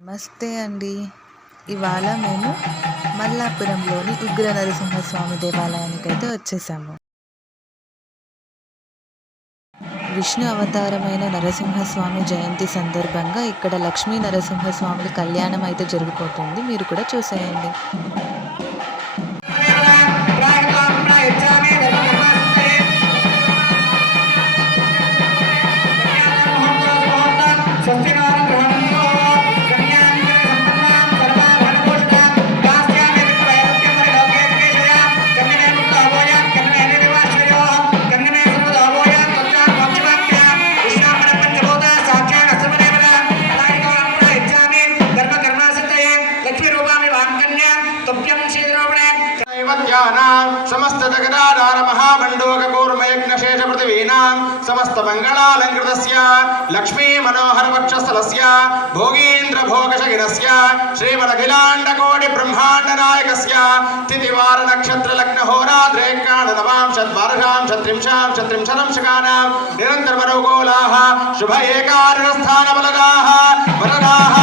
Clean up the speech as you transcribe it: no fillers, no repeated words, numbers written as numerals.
నమస్తే అండి. ఇవాళ మేము మల్లాపురంలోని ఉగ్ర నరసింహస్వామి దేవాలయానికైతే వచ్చేసాము. విష్ణు అవతారమైన నరసింహస్వామి జయంతి సందర్భంగా ఇక్కడ లక్ష్మీ నరసింహస్వాముల కళ్యాణం అయితే జరిగిపోతుంది. మీరు కూడా చూసేయండి. समस्त जगदाधार महामंडोक कूर्मयज्ञशेष पृथिवीनां समस्त मंगलालंकृतस्य लक्ष्मी मनोहर वक्षस्थलस्य भोगीन्द्र भोगशगिरस्य श्रीमदखिलांड कोटि ब्रह्मांड नायकस्य तिथिवार नक्षत्र लग्न होरात्रेकाण नवांशद्वादशां शत्रिंशां शत्रिंशदंशकानां निरंतर मनोगोलाः शुभ एकादश स्थान बलदाः वरदाः